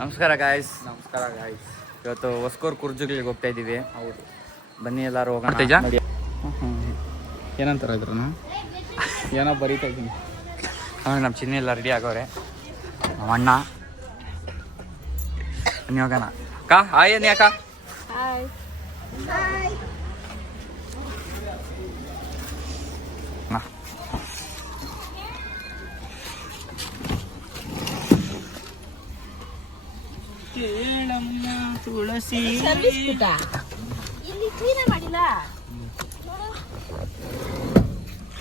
ನಮಸ್ಕಾರ ಗಾಯ್ಸ್. ನಮಸ್ಕಾರ ಗಾಯ್ಸ್. ಇವತ್ತು ಹೊಸಕೂರು ಕುರ್ಜುಗಳಿಗೆ ಹೋಗ್ತಾ ಇದ್ದೀವಿ. ಹೌದು, ಬನ್ನಿ ಎಲ್ಲರೂ ಹೋಗೋಣ. ಏನಂತಾರ ಇದ್ರನ ಏನೋ ಬರೀತಾ ಇದ್ದೀನಿ. ನಮ್ಮ ಚಿನ್ನ ಎಲ್ಲ ರೆಡಿ ಆಗೋರೆ. ನಮ್ಮ ಅಣ್ಣ ಬನ್ನಿ ಹೋಗೋಣ. ಅಕ್ಕ ಹಾಯ್ ಅನ್ನಿ ಅಕ್ಕ. Hi hi. ಕೇಳಮ್ಮ ತುಳಸಿ ಸರ್ವಿಸ್ ಪುಟ ಇಲ್ಲಿ ಕ್ಲೀನ್ ಮಾಡಿಲ್ಲ ನೋಡು.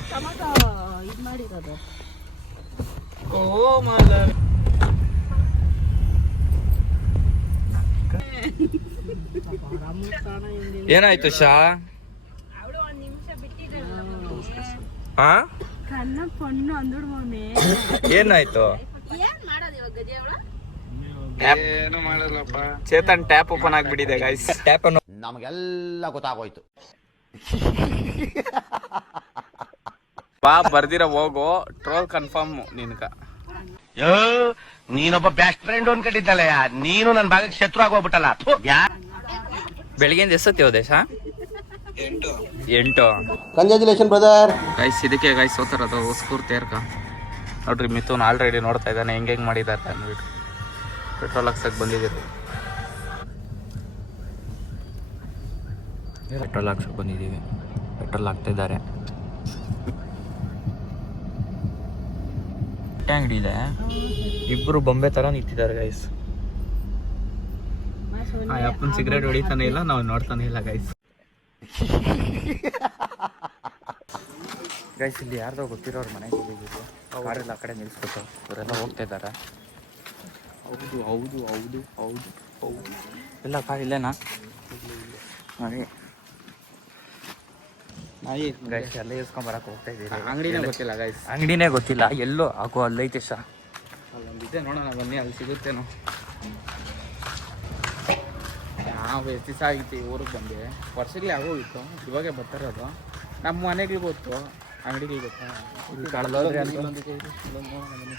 ಟೊಮಟೊ ಇದು ಮಾಡಿರೋದು ಕೋಮಲ. ಏನಾಯ್ತು ಶಾ? ಅವಳು ಒಂದು ನಿಮಿಷ ಬಿಟ್ಟಿದ್ದಾಳೆ. ಹಾ ಕಣ್ಣ ಪೊಣ್ಣು ಅಂದುಡು ಮಮ್ಮಿ. ಏನಾಯ್ತು? ಏನ್ ಮಾಡೋದು ಇವಾಗ ಗಜೆ ಅವಳ? ಏನು ಮಾಡಲ್ಲಪ್ಪ. ಚೇತನ್ ಟ್ಯಾಪ್ ಓಪನ್ ಆಗಿಬಿಟ್ಟಿದೆ ಗೈಸ್. ಟ್ಯಾಪ್ ಅನ್ನು ನಮಗೆಲ್ಲ ಗೊತ್ತಾಗೋಯ್ತು. ಬಾ ಬರ್ದಿರ ಹೋಗು. ಟ್ರೋಲ್ ಕನ್ಫರ್ಮ್ ನಿನ್ಕ. ನೀನೊಬ್ಬ ಬೆಸ್ಟ್ ಫ್ರೆಂಡ್ ಅನ್ಕೊಂಡಿದ್ದಲ್ಲ, ನೀನು ನನ್ನ ಭಾಗಕ್ಕೆ ಶತ್ರು ಆಗೋಗ್ಬಿಟ್ಟಲ್ಲ. ಬೆಳಿಗ್ಗೆ ಎಷ್ಟೊತ್ತಿ ಹೋದೆ ಶಾ? 8. Congratulation brother. ಗೈಸ್ ಇದಕ್ಕೆ ಗೈಸ್ ಹೋಗ್ತಾರದು ಹೊಸಕೂರು ತೇರ್ಕ. ನೋಡ್ರಿ ಮಿಥುನ್ ಆಲ್ರೆಡಿ ನೋಡ್ತಾ ಇದ್ದಾನೆ ಹೆಂಗೆ ಮಾಡಿದ್ದಾರೆ ಅಂದ್ಬಿಟ್ಟು. ಪೆಟ್ರೋಲ್ ಹಾಕ್ಸಕ್ಕೆ ಬಂದಿದ್ದೀರಿ. ಪೆಟ್ರೋಲ್ ಹಾಕ್ಸಕ್ಕೆ ಬಂದಿದ್ದೀವಿ. ಪೆಟ್ರೋಲ್ ಹಾಕ್ತಾ ಇದ್ದಾರೆ. ಅಂಗಡಿ ಇದೆ. ಇಬ್ರು ಬೊಂಬೆ ತರ ನಿಂತಿದ್ದಾರೆ ಗೈಸ್. ಆ ಅಪ್ಪನ ಸಿಗರೇಟ್ ಹೊಡಿತಾನೆ ಇಲ್ಲ, ನಾವು ನೋಡ್ತಾನೆ ಇಲ್ಲ ಗೈಸ್. ಗೈಸ್ ಇಲ್ಲಿ ಯಾರ್ದೋ ಗೊತ್ತಿರೋರು ಮನೆಗೆ ಹೋಗಿದ್ದು. ಕಾರೆಲ್ಲ ಆ ಕಡೆ ನಿಲ್ಸ್ಬಿಟ್ಟು ಇವರೆಲ್ಲ ಹೋಗ್ತಾ ಇದ್ದಾರೆ. ಹೌದು ಹೌದು ಹೌದು ಹೌದು ಹೌದು. ಇಲ್ಲ ಕಾರ್ ಇಲ್ಲೇನಾ? ನೋಡಿ ನಾಯಿ ಗೈಸ್ ಎಲ್ಲ ಇಸ್ಕೊಂಬರಕ್ಕೆ ಹೋಗ್ತಾ ಇದ್ದೀರಿ. ಅಂಗಡಿನೇ ಗೊತ್ತಿಲ್ಲ ಗಾಯ್ಸ್. ಅಂಗಡಿನೇ ಗೊತ್ತಿಲ್ಲ ಎಲ್ಲೋ ಹಾಕೋ ಅಲ್ಲೈತೆ ಶಾ. ಅಲ್ಲೊಂದಿದೆ ನೋಡೋಣ ಬನ್ನಿ, ಅಲ್ಲಿ ಸಿಗುತ್ತೇನೋ. ನಾವು ಎಷ್ಟು ದಿವಸ ಆಗಿತ್ತು ಊರಿಗೆ ಬಂದೆ. ವರ್ಷಗಳು ಆಗೋಗಿತ್ತು, ಇವಾಗೆ ಬರ್ತಾರದು. ನಮ್ಮ ಮನೆಗಳು ಗೊತ್ತು, ಅಂಗಡಿಗಳು ಗೊತ್ತು. ಇಲ್ಲಿ ಕಳೆದೋದ್ರೆ ಅಂತ ಇಲ್ಲೊಂದಿದೆ, ಇಲ್ಲೊಂದು ನೋಡೋಣ ಬನ್ನಿ.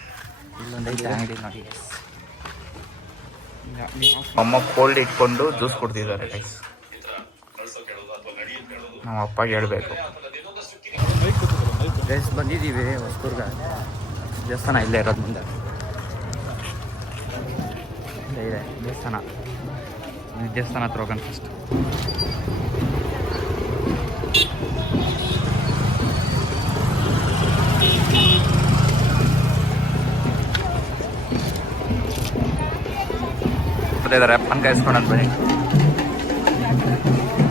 ಇಲ್ಲೊಂದೈತೆ ಅಂಗಡಿ ನೋಡಿ ಗೈಸ್. ಅಮ್ಮ ಕೋಲ್ಡ್ ಇಟ್ಕೊಂಡು ಜ್ಯೂಸ್ ಕೊಡ್ತಿದ್ದಾರೆ ಗೈಸ್. ನಾವು ಅಪ್ಪಗೆ ಹೇಳ್ಬೇಕು. ಗೈಸ್ ಬಂದಿದ್ದೀವಿ ಹೊಸಕೂರ್ಗ. ದೇವಸ್ಥಾನ ಇಲ್ಲೇ ಇರೋದು ಮುಂದೆ ಇದೆ ದೇವಸ್ಥಾನ. ದೇವಸ್ಥಾನ ಹತ್ರ ಹೋಗೋಣ ಫಸ್ಟ್. ಇದ್ದಾರೆ ಪಾನ್ಕ ಇಸ್ಕೊಂಡ್ ಬನ್ನಿ.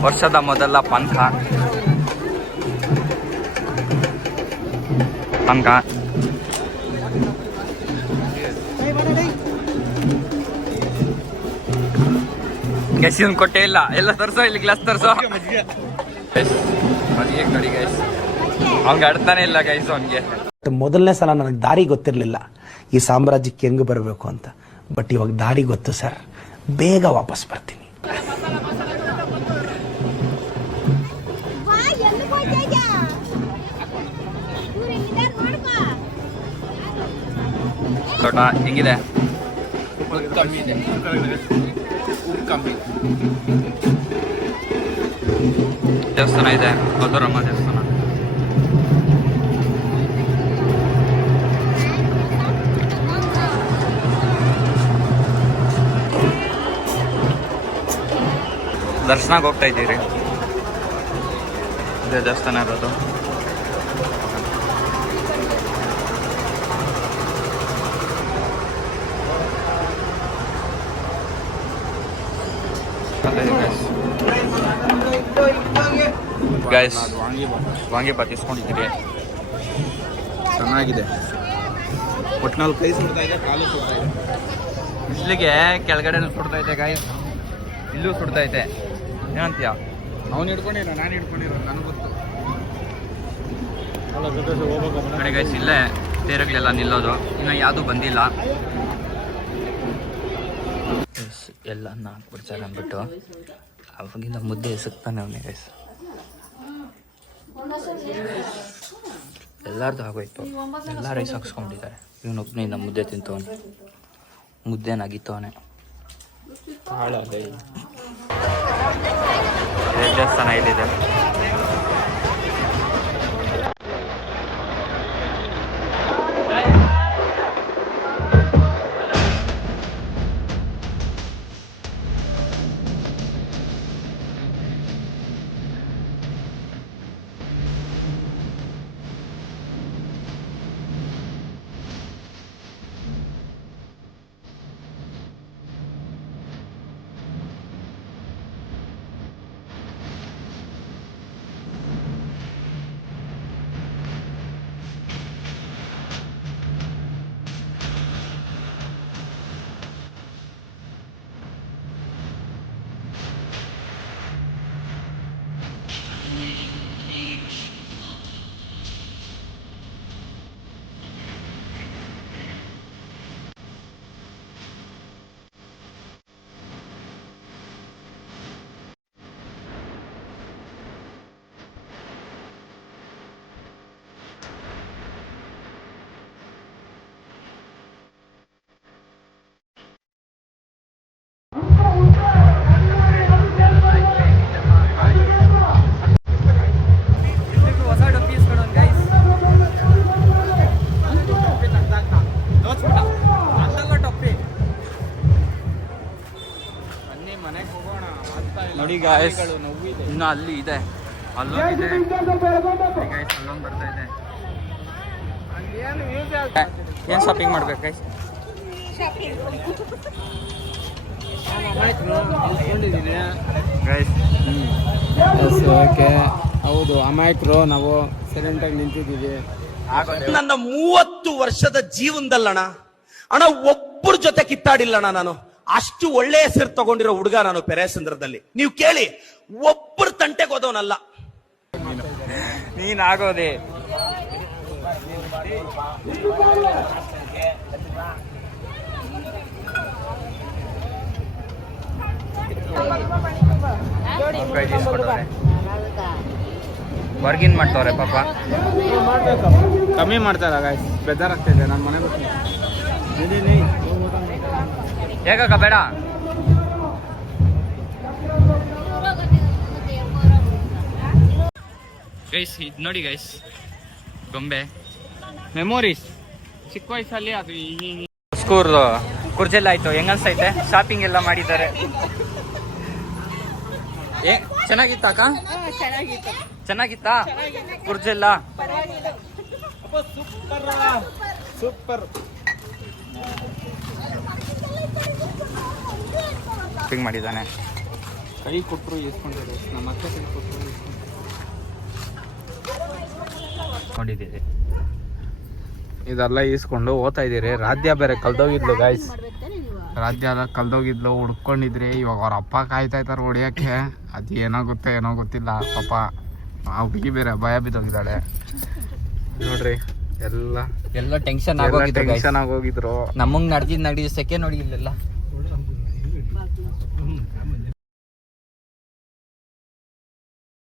ವರ್ಷದ ಮೊದಲ ಪಾನ್ಕ. ಗೈಸ್ ಕೊಟ್ಟೆ ಇಲ್ಲ. ಎಲ್ಲ ತರ್ಸೋ, ಇಲ್ಲಿ ಗ್ಲಾಸ್ ತರ್ಸೋ. ಮಜ್ಜಿಗೆ ಕಡಿ ಗೈಸ್. ಅವ್ನಿಗೆ ಆಡ್ತಾನೆ ಇಲ್ಲ ಗೈಸ್. ಅವನಿಗೆ ಮೊದಲನೇ ಸಲ ನನಗೆ ದಾರಿ ಗೊತ್ತಿರಲಿಲ್ಲ ಈ ಸಾಮ್ರಾಜ್ಯಕ್ಕೆ ಹೆಂಗೆ ಬರಬೇಕು ಅಂತ. ಬಟ್ ಇವಾಗ ದಾರಿ ಗೊತ್ತು ಸರ್. ಬೇಗ ವಾಪಸ್ ಬರ್ತೀನಿ. ತೋಟ ಹೆಂಗಿದೆ? ಕಮ್ಮಿ ಇದೆ, ಉಪ್ಪು ಕಮ್ಮಿ. ದೇವಸ್ಥಾನ ಇದೆ, ಮಧುರಮ್ಮ ದೇವಸ್ಥಾನ. ದರ್ಶನಕ್ಕೆ ಹೋಗ್ತಾ ಇದ್ದೀರಿ. ಇದೇ ದೇವಸ್ಥಾನ ಇರೋದು. ಗೈಸ್ ವಾಂಗಿಬಾತ್ ಇಸ್ಕೊಂಡಿದ್ದೀರಿ. ಚೆನ್ನಾಗಿದೆ. ಒಟ್ಟಿನಲ್ಲಿ ಕೈ ಸುಡ್ತಾ ಇದೆ, ಕಾಲು ಸುಡ್ತಾ ಇದೆ. ಬಿಸಿಲಿಗೆ ಕೆಳಗಡೆ ಸುಡ್ತಾ ಇದೆ ಗೈಸ್, ಇಲ್ಲೂ ಸುಡ್ತಾ ಇದೆ. ಏನಂತೀಯ? ಅವ್ನು ಹಿಡ್ಕೊಂಡಿರೋ, ನಾನು ಹಿಡ್ಕೊಂಡಿರೋ, ನನಗೆ ಗೊತ್ತು. ನೋಡಿ ಗೈಸ್ ಇಲ್ಲೇ ತೇರುಗಳೆಲ್ಲ ನಿಲ್ಲೋದು. ಇನ್ನು ಯಾವುದು ಬಂದಿಲ್ಲ. ಎಲ್ಲ ಹಾಕ್ಬಿಡ್ತಾರೆ ಅಂದ್ಬಿಟ್ಟು ಅವಾಗಿಂದ ಮುದ್ದೆ ಎಸಕ್ತಾನೆ ಅವನೇ ಗೈಸ್. ಎಲ್ಲಾರ್ದು ಆಗೋಯ್ತು. ಎಲ್ಲ ರೈಸ್ ಹಾಕ್ಸ್ಕೊಂಡಿದ್ದಾರೆ. ಇವನೊಬ್ಬನೇ ಮುದ್ದೆ ತಿಂತವನು. ಮುದ್ದೆನಾಗಿತ್ತವನೇ. ಹಾಳಲ್ಲಿ ದೇವಸ್ಥಾನ ಇಲ್ಲಿದೆ. ನೋಡಿ ಗಾಯ್ಸ್, ಇನ್ನು ಅಲ್ಲಿ ಇದೆ, ಅಲ್ಲೊಂದಿದೆ ಗಾಯ್ಸ್, ಅಲ್ಲೊಂದು ಬರ್ತಾ ಇದೆ. ಏನು ಶಾಪಿಂಗ್ ಮಾಡ್ಬೇಕು ಗೈಸ್? ಗೈಸ್ ಓಕೆ, ಹೌದು ಅಮಾಯಕರು, ನಾವು ಸೈಲೆಂಟಾಗಿ ನಿಂತಿದ್ದೀವಿ. ನನ್ನ 30 ವರ್ಷದ ಜೀವನದಲ್ಲಣ್ಣ ಅಣ್ಣ ಒಬ್ಬರ ಜೊತೆ ಕಿತ್ತಾಡಿಲ್ಲಣ್ಣ ನಾನು. ಅಷ್ಟು ಒಳ್ಳೆ ಹೆಸರು ತಗೊಂಡಿರೋ ಹುಡುಗ ನಾನು ಪೆರೇಸಂದ್ರದಲ್ಲಿ. ನೀವು ಕೇಳಿ, ಒಬ್ಬರ ತಂಟೆಗೆ ಹೋದವನಲ್ಲ. ನೀನಾಗೋದೆ ಬರ್ಗಿನ್ ಮಾಡ್ತವ್ರೆ ಪಾಪ. ಕಮ್ಮಿ ಮಾಡ್ತಾರ ಗಾಯ್ಸ್, ಬೇಜಾರಾಗ್ತಿದೆ. ನನ್ನ ಮನೆ ಬಿಟ್ಟು ಹೇಗಕ್ಕ ಬೇಡ. ಗೈಸ್ ಇದು ನೋಡಿ ಗೈಸ್, ಗೊಂಬೆ ಮೆಮೊರೀಸ್. ಚಿಕ್ಕ ವಯಸ್ಸಲ್ಲಿ ಅದು ಸ್ಕೂರ್ದು ಕುರ್ಜೆಲ್ಲ ಆಯ್ತು. ಹೆಂಗನ್ಸೈತೆ? ಶಾಪಿಂಗ್ ಎಲ್ಲ ಮಾಡಿದ್ದಾರೆ. ಚೆನ್ನಾಗಿತ್ತಾ ಅಕ್ಕ? ಚೆನ್ನಾಗಿತ್ತಾ ಕುರ್ಜೆಲ್ಲ? ಸೂಪರ್. ಶಾಪಿಂಗ್ ಮಾಡಿದ್ದಾನೆ. ಕೈ ಕೊಟ್ಟರು ಇಸ್ಕೊಂಡಿದ್ರು, ನಮ್ಮ ಅಕ್ಕ ಕೈ ಕೊಟ್ಟರು ನೋಡಿದ್ದೀರಿ. ಇದೆಲ್ಲ ಈಸ್ಕೊಂಡು ಓದ್ತಾ ಇದ್ದೀರಿ. ರಾಧ್ಯ ಬೇರೆ ಕಲ್ದೋಗಿದ್ಲು ಗಾಯ್ಸ್, ರಾಧ್ಯ ಎಲ್ಲ ಕಲ್ದೋಗಿದ್ಲು, ಹುಡ್ಕೊಂಡಿದ್ರಿ. ಇವಾಗ ಅವ್ರ ಅಪ್ಪ ಕಾಯ್ತಾ ಇದ್ದಾರೆ ಹೊಡಿಯೋಕ್ಕೆ. ಅದು ಏನಾಗುತ್ತೆ ಏನೋ ಗೊತ್ತಿಲ್ಲ ಪಾಪ. ಆ ಹುಡುಗಿ ಬೇರೆ ಭಯ ಬಿದ್ದೋಗಿದ್ದಾಳೆ ನೋಡ್ರಿ. ಎಲ್ಲ ಟೆನ್ಷನ್ ಟೆನ್ಷನ್ ಆಗೋಗಿದ್ರು. ನಮಗ್ ನಡೆದಿದ್ದು ಸೆಕೆಂಡ್ ನೋಡಿ ಇಲ್ಲೆಲ್ಲ